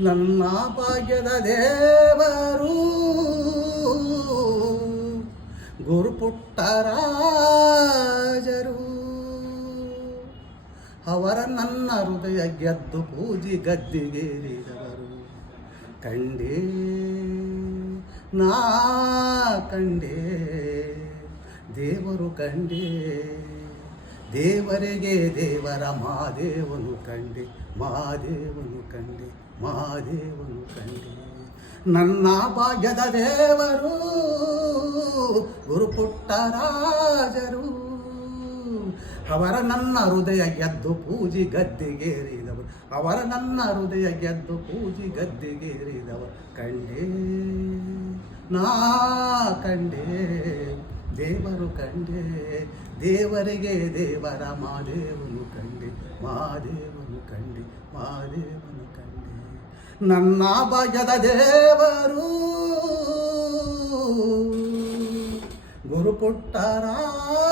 ನನ್ನ ಭಾಗ್ಯದ ದೇವರು ಗುರುಪುಟ್ಟರಾಜರು. ಅವರ ನನ್ನ ಹೃದಯ ಗೆದ್ದು ಪೂಜಿ ಗದ್ದಿಗೇರಿದವರು ಕಂಡೇ ನಾ ಕಂಡೇ ದೇವರು ಕಂಡೇ ದೇವರಿಗೆ ದೇವರ ಮಾದೇವನು ಕಂಡೆ ಮಾದೇವನು ಕಂಡೆ ಮಾದೇವನು ಕಂಡೆ. ನನ್ನ ಭಾಗ್ಯದ ದೇವರು ಗುರುಪುಟ್ಟರಾಜರು. ಅವರ ನನ್ನ ಹೃದಯ ಗೆದ್ದು ಪೂಜಿ ಗದ್ದೆಗೇರಿದವರು ಅವರ ನನ್ನ ಹೃದಯ ಗೆದ್ದು ಪೂಜಿ ಗದ್ದೆಗೇರಿದವರು ಕಂಡೇ ನಾ ಕಂಡೇ ದೇವರು ಕಂಡೆ ದೇವರಿಗೆ ದೇವರ ಮಾದೇವನು ಕಂಡೆ ಮಾದೇವನು ಕಂಡೆ ಮಾದೇವನು ಕಂಡೆ. ನನ್ನ ಭಾಗ್ಯದ ದೇವರು ಗುರುಪುಟ್ಟರಾಜರು.